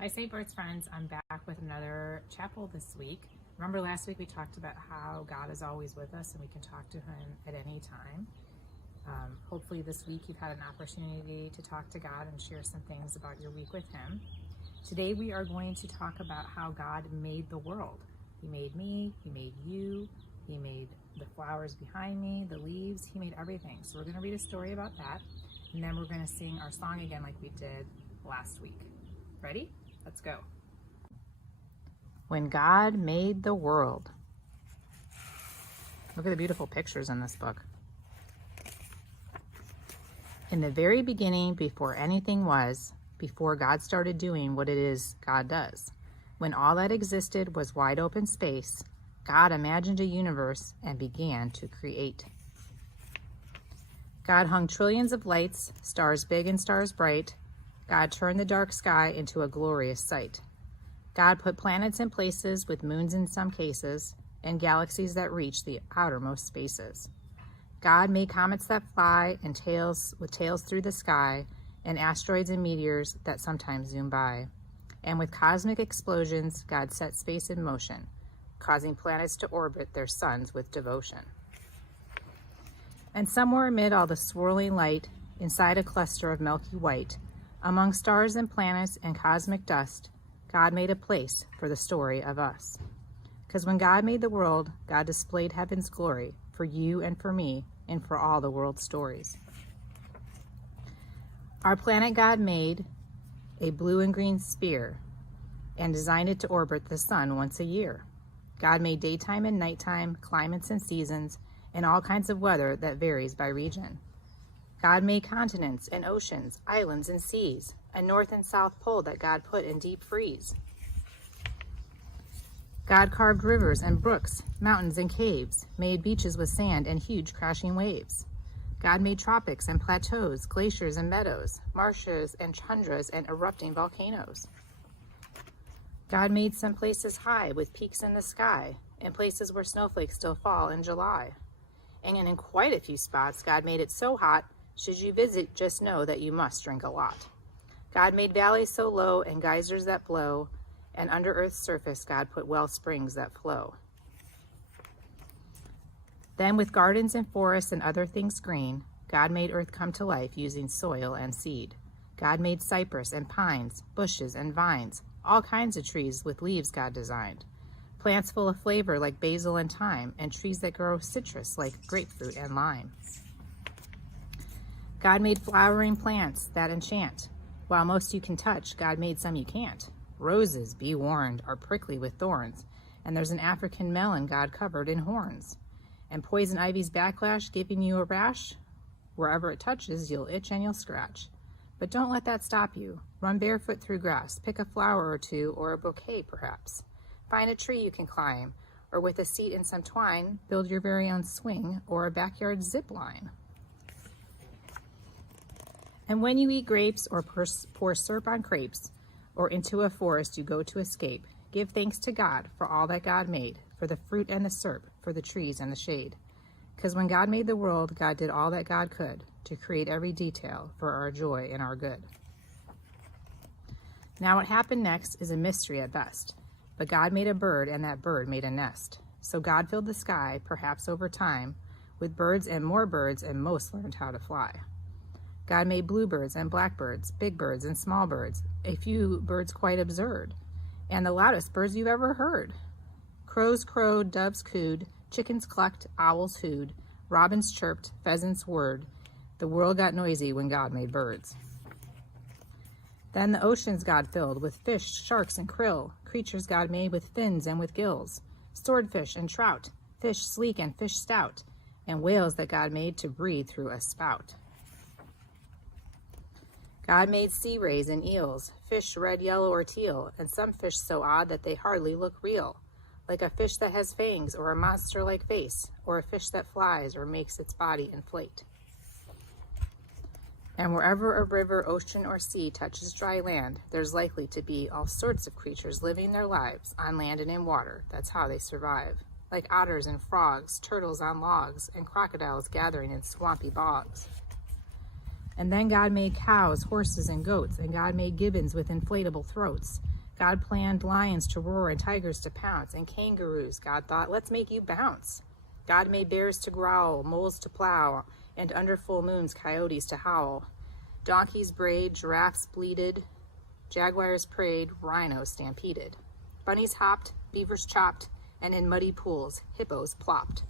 Hi St. Bart's friends, I'm back with another chapel this week. Remember last week we talked about how God is always with us and we can talk to him at any time. Hopefully this week you've had an opportunity to talk to God and share some things about your week with him. Today we are going to talk about how God made the world. He made me, he made you, he made the flowers behind me, the leaves, he made everything. So we're going to read a story about that, and then we're going to sing our song again like we did last week. Ready? Let's go. When God made the world. Look at the beautiful pictures in this book. In the very beginning, before anything was, before God started doing what it is God does, when all that existed was wide open space, God imagined a universe and began to create. God hung trillions of lights, stars big and stars bright. God turned the dark sky into a glorious sight. God put planets in places with moons in some cases, and galaxies that reach the outermost spaces. God made comets that fly and tails through the sky, and asteroids and meteors that sometimes zoom by. And with cosmic explosions, God set space in motion, causing planets to orbit their suns with devotion. And somewhere amid all the swirling light, inside a cluster of milky white, among stars and planets and cosmic dust, God made a place for the story of us. Because when God made the world, God displayed heaven's glory for you and for me and for all the world's stories. Our planet God made a blue and green sphere and designed it to orbit the sun once a year. God made daytime and nighttime, climates and seasons, and all kinds of weather that varies by region. God made continents and oceans, islands and seas, a north and south pole that God put in deep freeze. God carved rivers and brooks, mountains and caves, made beaches with sand and huge crashing waves. God made tropics and plateaus, glaciers and meadows, marshes and tundras and erupting volcanoes. God made some places high with peaks in the sky, and places where snowflakes still fall in July. And in quite a few spots, God made it so hot, should you visit, just know that you must drink a lot. God made valleys so low and geysers that blow, and under Earth's surface, God put well springs that flow. Then with gardens and forests and other things green, God made Earth come to life using soil and seed. God made cypress and pines, bushes and vines, all kinds of trees with leaves God designed. Plants full of flavor like basil and thyme, and trees that grow citrus like grapefruit and lime. God made flowering plants that enchant. While most you can touch, God made some you can't. Roses, be warned, are prickly with thorns, and there's an African melon God covered in horns. And poison ivy's backlash giving you a rash? Wherever it touches, you'll itch and you'll scratch. But don't let that stop you. Run barefoot through grass, pick a flower or two, or a bouquet perhaps. Find a tree you can climb, or with a seat and some twine, build your very own swing or a backyard zip line. And when you eat grapes or pour syrup on crepes, or into a forest you go to escape, give thanks to God for all that God made, for the fruit and the syrup, for the trees and the shade. Because when God made the world, God did all that God could to create every detail for our joy and our good. Now what happened next is a mystery at best. But God made a bird, and that bird made a nest. So God filled the sky, perhaps over time, with birds, and most learned how to fly. God made bluebirds and blackbirds, big birds and small birds, a few birds quite absurd, and the loudest birds you've ever heard. Crows crowed, doves cooed, chickens clucked, owls hooed, robins chirped, pheasants whirred. The world got noisy when God made birds. Then the oceans God filled with fish, sharks, and krill, creatures God made with fins and with gills, swordfish and trout, fish sleek and fish stout, and whales that God made to breathe through a spout. God made sea rays and eels, fish red, yellow, or teal, and some fish so odd that they hardly look real, like a fish that has fangs or a monster-like face, or a fish that flies or makes its body inflate. And wherever a river, ocean, or sea touches dry land, there's likely to be all sorts of creatures living their lives on land and in water. That's how they survive. Like otters and frogs, turtles on logs, and crocodiles gathering in swampy bogs. And then God made cows, horses, and goats, and God made gibbons with inflatable throats. God planned lions to roar and tigers to pounce, and kangaroos, God thought, let's make you bounce. God made bears to growl, moles to plow, and under full moons, coyotes to howl. Donkeys brayed, giraffes bleated, jaguars prayed, rhinos stampeded. Bunnies hopped, beavers chopped, and in muddy pools, hippos plopped.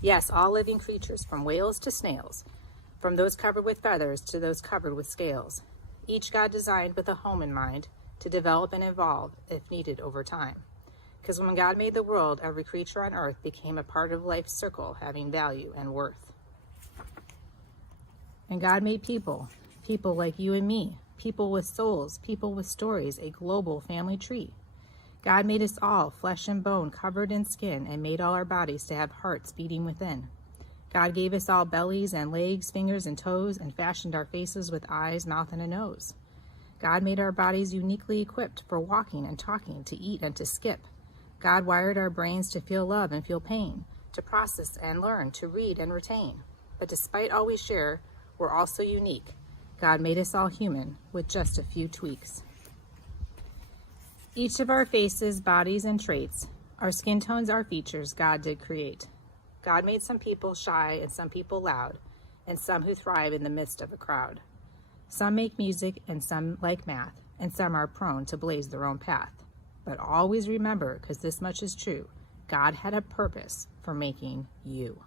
Yes, all living creatures, from whales to snails, from those covered with feathers to those covered with scales. Each God designed with a home in mind to develop and evolve if needed over time. Because when God made the world, every creature on earth became a part of life's circle, having value and worth. And God made people, people like you and me, people with souls, people with stories, a global family tree. God made us all, flesh and bone, covered in skin, and made all our bodies to have hearts beating within. God gave us all bellies and legs, fingers and toes, and fashioned our faces with eyes, mouth, and a nose. God made our bodies uniquely equipped for walking and talking, to eat and to skip. God wired our brains to feel love and feel pain, to process and learn, to read and retain. But despite all we share, we're also unique. God made us all human with just a few tweaks. Each of our faces, bodies, and traits, our skin tones, our features, God did create. God made some people shy and some people loud, and some who thrive in the midst of a crowd. Some make music and some like math, and some are prone to blaze their own path. But always remember, because this much is true, God had a purpose for making you.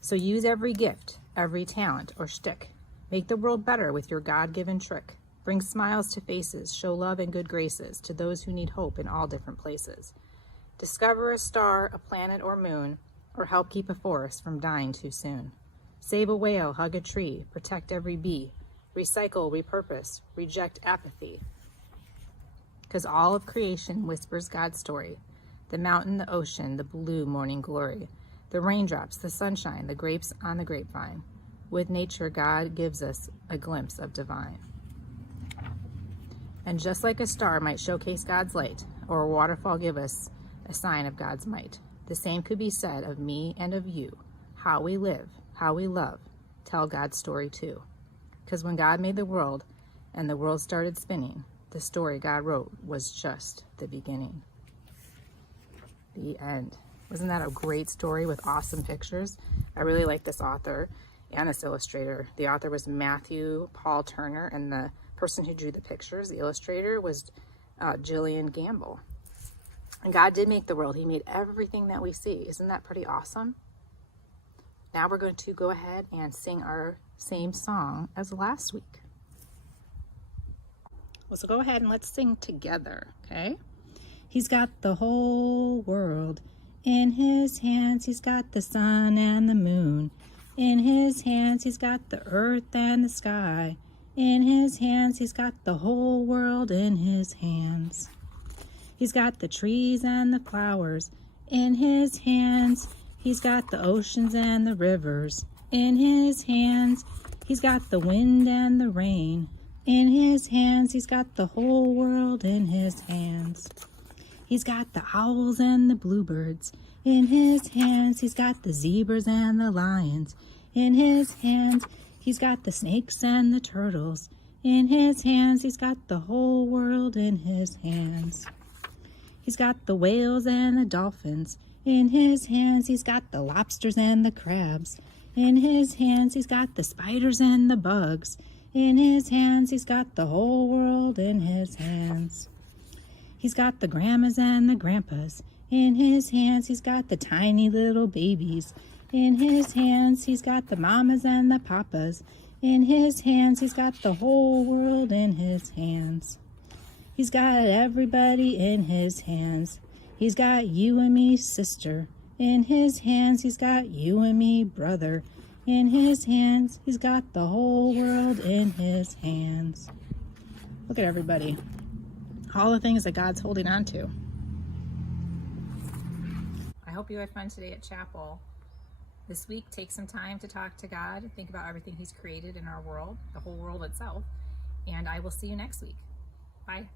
So use every gift, every talent or shtick. Make the world better with your God-given trick. Bring smiles to faces, show love and good graces to those who need hope in all different places. Discover a star, a planet, or moon, or help keep a forest from dying too soon. Save a whale, hug a tree, protect every bee, recycle, repurpose, reject apathy. Because all of creation whispers God's story. The mountain, the ocean, the blue morning glory, the raindrops, the sunshine, the grapes on the grapevine. With nature, God gives us a glimpse of divine. And just like a star might showcase God's light, or a waterfall give us a sign of God's might, the same could be said of me and of you. How we live, how we love, tell God's story too. Because when God made the world and the world started spinning, the story God wrote was just the beginning. The end. Wasn't that a great story with awesome pictures? I really like this author and this illustrator. The author was Matthew Paul Turner, and the person who drew the pictures, the illustrator, was Jillian Gamble. And God did make the world. He made everything that we see. Isn't that pretty awesome? Now we're going to go ahead and sing our same song as last week. Well, so go ahead and let's sing together, okay? He's got the whole world in his hands. He's got the sun and the moon in his hands. He's got the earth and the sky in his hands. He's got the whole world in his hands. He's got the trees and the flowers in his hands. He's got the oceans and the rivers in his hands. He's got the wind and the rain in his hands. He's got the whole world in his hands. He's got the owls and the bluebirds in his hands. He's got the zebras and the lions in his hands. He's got the snakes and the turtles in his hands. He's got the whole world in his hands. He's got the whales and the dolphins in his hands. He's got the lobsters and the crabs in his hands. He's got the spiders and the bugs in his hands. He's got the whole world in his hands. He's got the grandmas and the grandpas in his hands. He's got the tiny little babies in his hands. He's got the mamas and the papas in his hands. He's got the whole world in his hands. He's got everybody in his hands. He's got you and me, sister, in his hands. He's got you and me, brother, in his hands. He's got the whole world in his hands. Look at everybody. All the things that God's holding on to. I hope you had fun today at chapel. This week, take some time to talk to God. Think about everything he's created in our world, the whole world itself. And I will see you next week. Bye.